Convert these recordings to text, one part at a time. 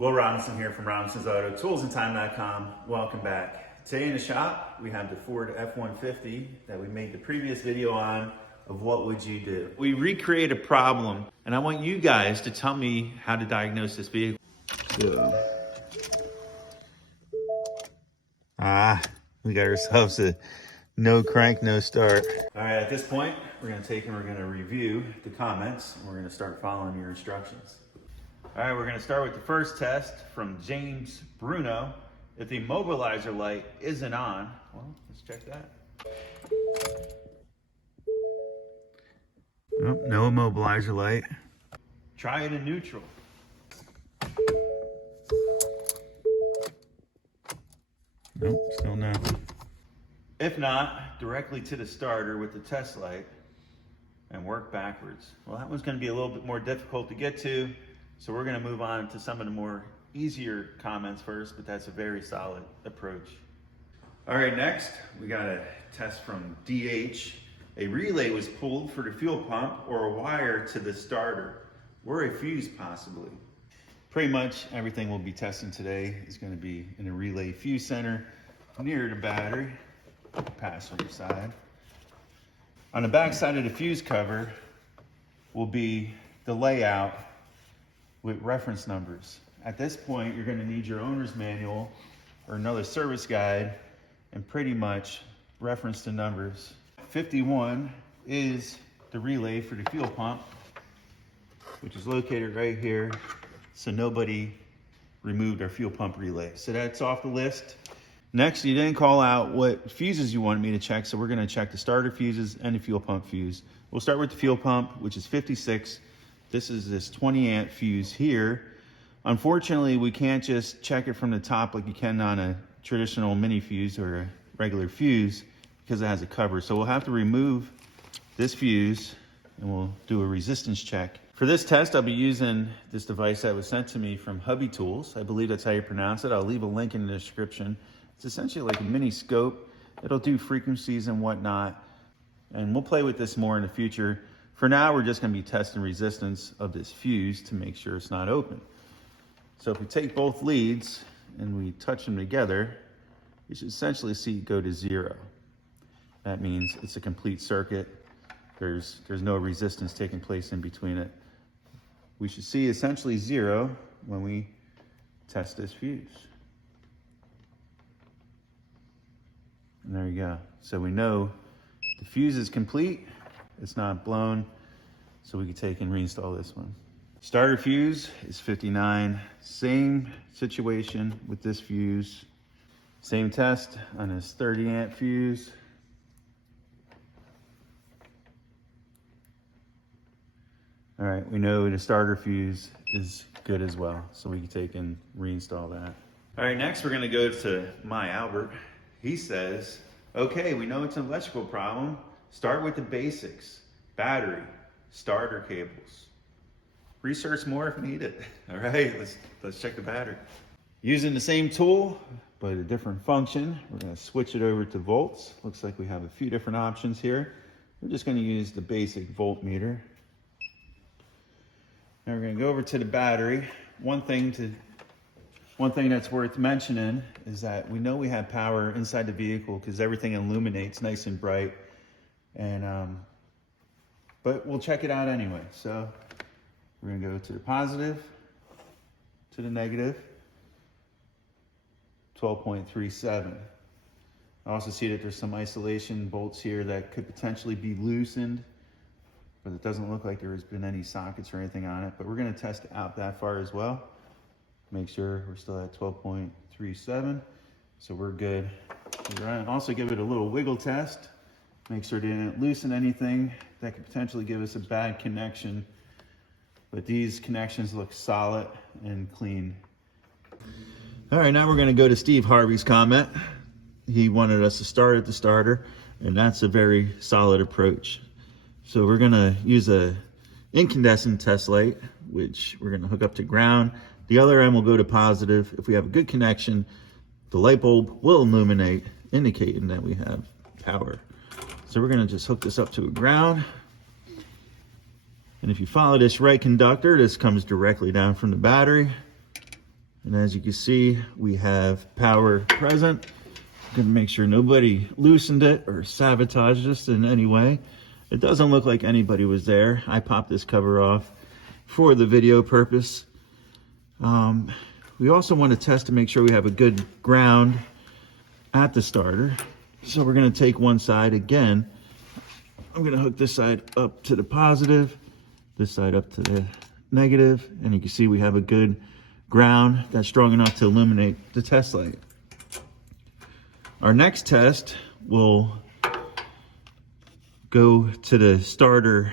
Will Robinson here from Robinson's Auto Tools and Time.com. Welcome back. Today in the shop, we have the Ford F-150 that we made the previous video on of what would you do. We recreate a problem, and I want you guys to tell me how to diagnose this vehicle. We got ourselves a no crank, no start. All right, at this point, we're gonna take and we're gonna review the comments, and we're gonna start following your instructions. All right, we're gonna start with the first test from James Bruno. If the immobilizer light isn't on, well, let's check that. Nope, no immobilizer light. Try it in neutral. Nope, still no. If not, directly to the starter with the test light and work backwards. Well, that one's gonna be a little bit more difficult to get to, so we're gonna move on to some of the more easier comments first, but that's a very solid approach. All right, next, we got a test from DH. A relay was pulled for the fuel pump or a wire to the starter, or a fuse possibly. Pretty much everything we'll be testing today is gonna be in a relay fuse center near the battery, passenger side. On the back side of the fuse cover will be the layout with reference numbers. At this point, you're gonna need your owner's manual or another service guide and pretty much reference the numbers. 51 is the relay for the fuel pump, which is located right here. So nobody removed our fuel pump relay. So that's off the list. Next, you didn't call out what fuses you wanted me to check, so we're gonna check the starter fuses and the fuel pump fuse. We'll start with the fuel pump, which is 56. This is this 20 amp fuse here. Unfortunately, we can't just check it from the top like you can on a traditional mini fuse or a regular fuse because it has a cover. So we'll have to remove this fuse and we'll do a resistance check. For this test, I'll be using this device that was sent to me from Hubitools. I believe that's how you pronounce it. I'll leave a link in the description. It's essentially like a mini scope. It'll do frequencies and whatnot. And we'll play with this more in the future. For now, we're just gonna be testing resistance of this fuse to make sure it's not open. So if we take both leads and we touch them together, you should essentially see it go to 0. That means it's a complete circuit. There's no resistance taking place in between it. We should see essentially 0 when we test this fuse. And there you go. So we know the fuse is complete. It's not blown, so we can take and reinstall this one. Starter fuse is 59. Same situation with this fuse. Same test on this 30 amp fuse. All right, we know the starter fuse is good as well, so we can take and reinstall that. All right, next we're gonna go to my Albert. He says, okay, we know it's an electrical problem. Start with the basics: battery, starter cables. Research more if needed. All right, let's check the battery. Using the same tool, but a different function, we're gonna switch it over to volts. Looks like we have a few different options here. We're just gonna use the basic voltmeter. Now we're gonna go over to the battery. One thing that's worth mentioning is that we know we have power inside the vehicle because everything illuminates nice and bright. And but we'll check it out anyway. So we're gonna go to the positive, to the negative, 12.37. I also see that there's some isolation bolts here that could potentially be loosened, but it doesn't look like there has been any sockets or anything on it. But we're gonna test out that far as well. Make sure we're still at 12.37, so we're good. We're gonna also give it a little wiggle test. Make sure it didn't loosen anything that could potentially give us a bad connection. But these connections look solid and clean. All right, now we're gonna go to Steve Harvey's comment. He wanted us to start at the starter, and that's a very solid approach. So we're gonna use a incandescent test light, which we're gonna hook up to ground. The other end will go to positive. If we have a good connection, the light bulb will illuminate, indicating that we have power. So we're gonna just hook this up to a ground. And if you follow this right conductor, this comes directly down from the battery. And as you can see, we have power present. Gonna make sure nobody loosened it or sabotaged us in any way. It doesn't look like anybody was there. I popped this cover off for the video purpose. We also want to test to make sure we have a good ground at the starter. So we're gonna take one side again. I'm gonna hook this side up to the positive, this side up to the negative, and you can see we have a good ground that's strong enough to illuminate the test light. Our next test will go to the starter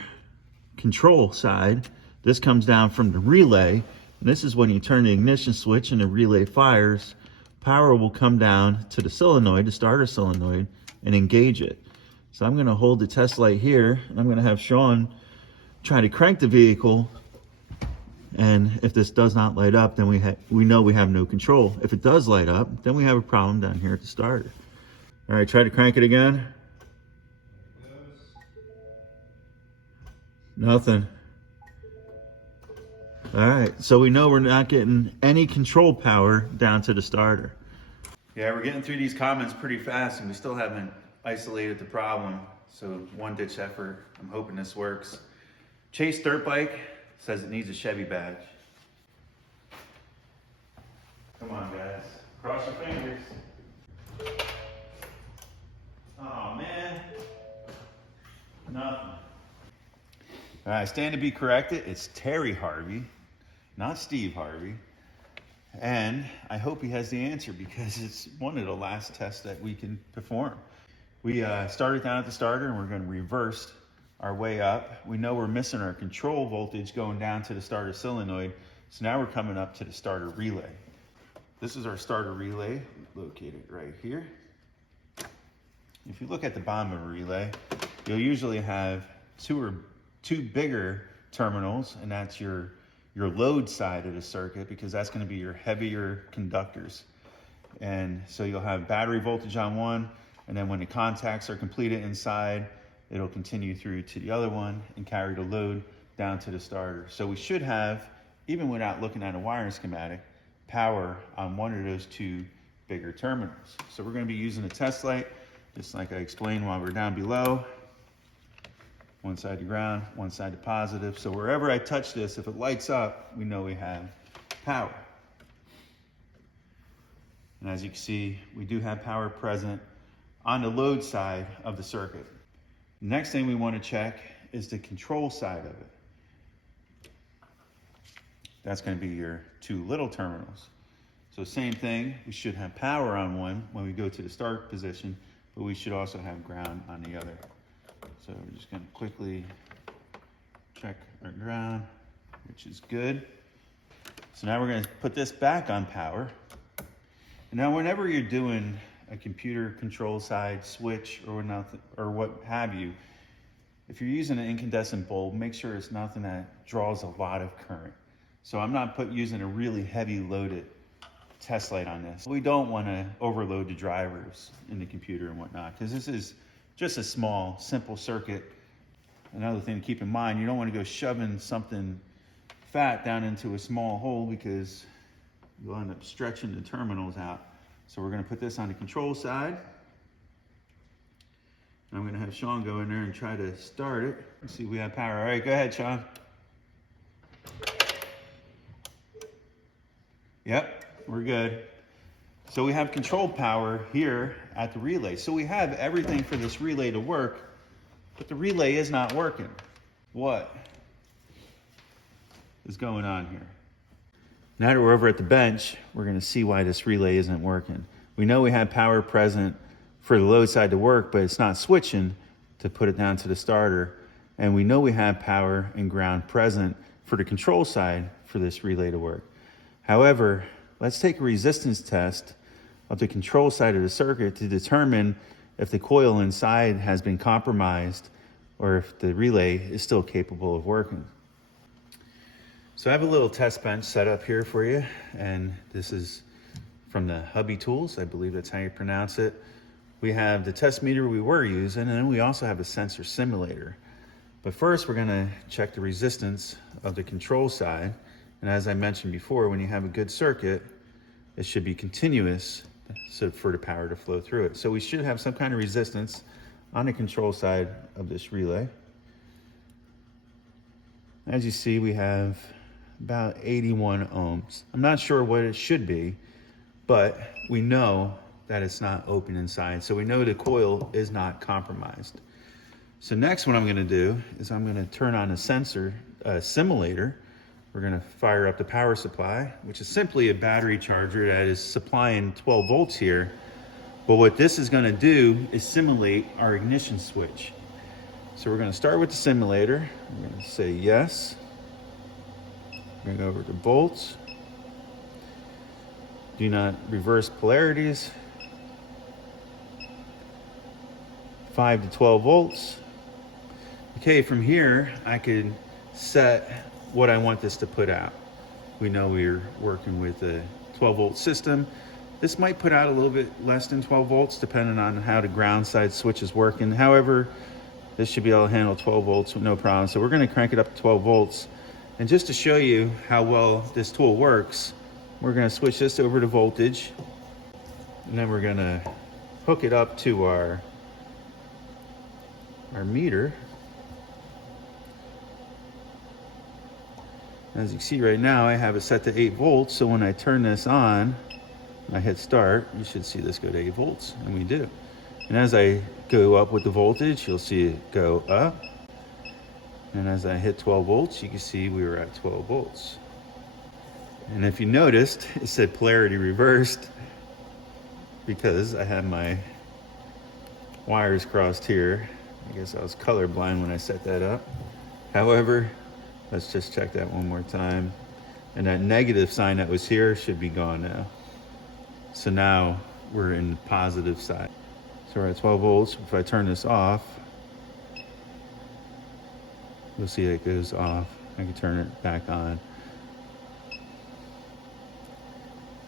control side. This comes down from the relay, and this is when you turn the ignition switch and the relay fires. Power will come down to the solenoid, the starter solenoid, and engage it. So I'm gonna hold the test light here, and I'm gonna have Sean try to crank the vehicle, and if this does not light up, then we know we have no control. If it does light up, then we have a problem down here at the starter. All right, try to crank it again. Nothing. All right, so we know we're not getting any control power down to the starter. Yeah, we're getting through these comments pretty fast, and we still haven't isolated the problem. So one ditch effort. I'm hoping this works. Chase Dirt Bike says it needs a Chevy badge. Come on, guys. Cross your fingers. Oh, man. Nothing. All right, stand to be corrected. It's Terry Harvey, not Steve Harvey. And I hope he has the answer because it's one of the last tests that we can perform. We started down at the starter and we're going to reverse our way up. We know we're missing our control voltage going down to the starter solenoid. So now we're coming up to the starter relay. This is our starter relay located right here. If you look at the bottom of a relay, you'll usually have two bigger terminals, and that's your load side of the circuit, because that's going to be your heavier conductors. And so you'll have battery voltage on one, and then when the contacts are completed inside, it'll continue through to the other one and carry the load down to the starter. So we should have, even without looking at a wiring schematic, power on one of those two bigger terminals. So we're going to be using a test light, just like I explained while we're down below. One side to ground, one side to positive. So wherever I touch this, if it lights up, we know we have power. And as you can see, we do have power present on the load side of the circuit. Next thing we want to check is the control side of it. That's going to be your two little terminals. So same thing, we should have power on one when we go to the start position, but we should also have ground on the other. So we're just going to quickly check our ground, which is good. So now we're going to put this back on power. And now whenever you're doing a computer control side switch or nothing, or what have you, if you're using an incandescent bulb, make sure it's nothing that draws a lot of current. So I'm not using a really heavy loaded test light on this. We don't want to overload the drivers in the computer and whatnot, because this is just a small, simple circuit. Another thing to keep in mind, you don't want to go shoving something fat down into a small hole, because you'll end up stretching the terminals out. So we're going to put this on the control side. I'm going to have Sean go in there and try to start it. Let's see if we have power. All right, go ahead, Sean. Yep, we're good. So we have control power here at the relay. So we have everything for this relay to work, but the relay is not working. What is going on here? Now that we're over at the bench, we're going to see why this relay isn't working. We know we have power present for the load side to work, but it's not switching to put it down to the starter. And we know we have power and ground present for the control side for this relay to work. However, let's take a resistance test of the control side of the circuit to determine if the coil inside has been compromised or if the relay is still capable of working. So I have a little test bench set up here for you, and this is from the Hubitools. I believe that's how you pronounce it. We have the test meter we were using, and then we also have a sensor simulator. But first, we're going to check the resistance of the control side. And as I mentioned before, when you have a good circuit, it should be continuous so for the power to flow through it. So we should have some kind of resistance on the control side of this relay. As you see, we have about 81 ohms. I'm not sure what it should be, but we know that it's not open inside. So we know the coil is not compromised. So next what I'm gonna do is I'm gonna turn on a sensor, a simulator. We're gonna fire up the power supply, which is simply a battery charger that is supplying 12 volts here. But what this is gonna do is simulate our ignition switch. So we're gonna start with the simulator. We're gonna say yes. Bring over to volts. Do not reverse polarities. 5 to 12 volts. Okay, from here, I could set what I want this to put out. We know we're working with a 12 volt system. This might put out a little bit less than 12 volts depending on how the ground side switch is working. However, this should be able to handle 12 volts with no problem. So we're gonna crank it up to 12 volts. And just to show you how well this tool works, we're gonna switch this over to voltage. And then we're gonna hook it up to our meter. As you see right now, I have it set to 8 volts. So when I turn this on, I hit start, you should see this go to 8 volts, and we do. And as I go up with the voltage, you'll see it go up. And as I hit 12 volts, you can see we were at 12 volts. And if you noticed, it said polarity reversed because I had my wires crossed here. I guess I was colorblind when I set that up. However, let's just check that one more time. And that negative sign that was here should be gone now. So now we're in the positive side. So we're at 12 volts. If I turn this off, you'll see it goes off. I can turn it back on.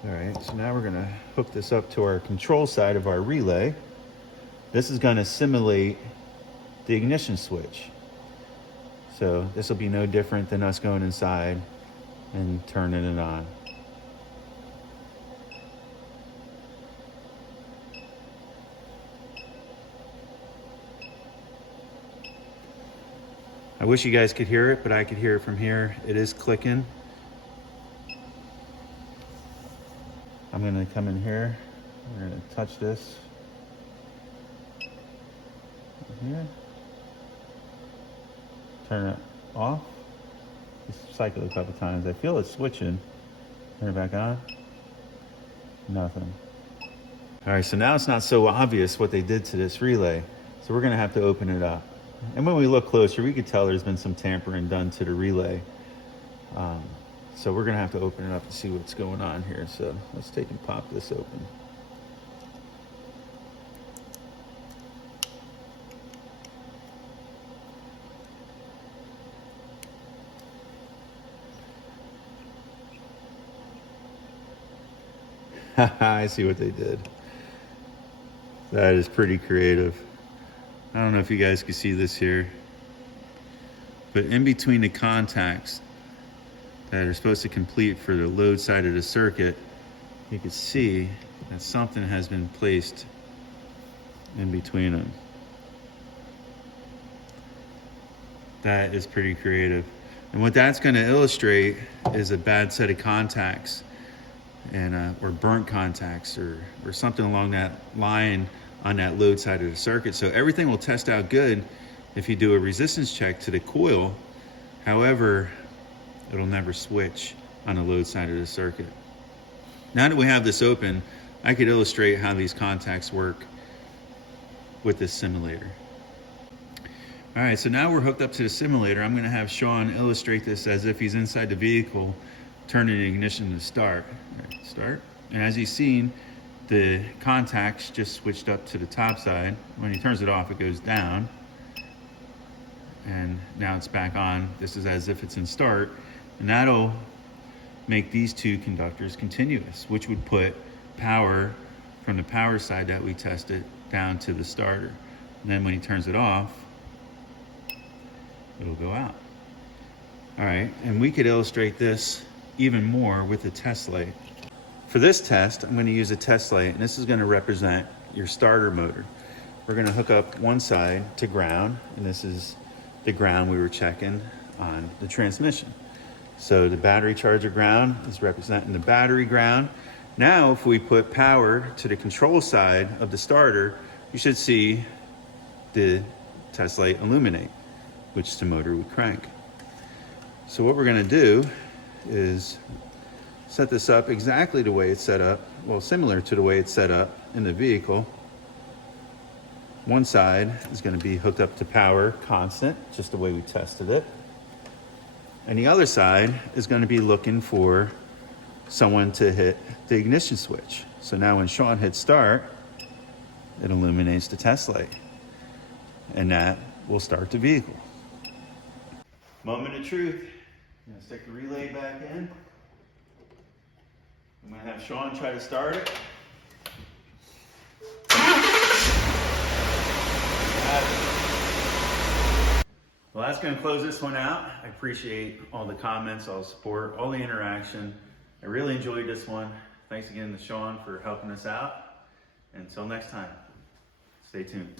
All right, so now we're gonna hook this up to our control side of our relay. This is gonna simulate the ignition switch. So this will be no different than us going inside and turning it on. I wish you guys could hear it, but I could hear it from here. It is clicking. I'm gonna come in here. We're gonna touch this. Here. Turn it off. Just cycle a couple times. I feel it switching. Turn it back on. Nothing. All right, so now it's not so obvious what they did to this relay. So we're gonna have to open it up. And when we look closer, we could tell there's been some tampering done to the relay. So we're gonna have to open it up to see what's going on here. So let's take and pop this open. I see what they did. That is pretty creative. I don't know if you guys can see this here, but in between the contacts that are supposed to complete for the load side of the circuit, you can see that something has been placed in between them. That is pretty creative. And what that's going to illustrate is a bad set of contacts, and or burnt contacts, or something along that line on that load side of the circuit. So everything will test out good if you do a resistance check to the coil. However, it'll never switch on the load side of the circuit. Now that we have this open, I could illustrate how these contacts work with this simulator. All right, so now we're hooked up to the simulator. I'm gonna have Sean illustrate this as if he's inside the vehicle, turning the ignition to start. All right, start. And as you've seen, the contacts just switched up to the top side. When he turns it off, it goes down. And now it's back on. This is as if it's in start. And that'll make these two conductors continuous, which would put power from the power side that we tested down to the starter. And then when he turns it off, it'll go out. All right, and we could illustrate this even more with a test light. For this test, I'm going to use a test light, and this is going to represent your starter motor. We're going to hook up one side to ground, and this is the ground we were checking on the transmission. So the battery charger ground is representing the battery ground. Now, if we put power to the control side of the starter, you should see the test light illuminate, which the motor would crank. So what we're going to do is set this up exactly the way it's set up, well, similar to the way it's set up in the vehicle. One side is going to be hooked up to power constant, just the way we tested it. And the other side is going to be looking for someone to hit the ignition switch. So now when Sean hits start, it illuminates the test light. And that will start the vehicle. Moment of truth. I'm going to stick the relay back in. I'm going to have Sean try to start it. Well, that's going to close this one out. I appreciate all the comments, all the support, all the interaction. I really enjoyed this one. Thanks again to Sean for helping us out. Until next time, stay tuned.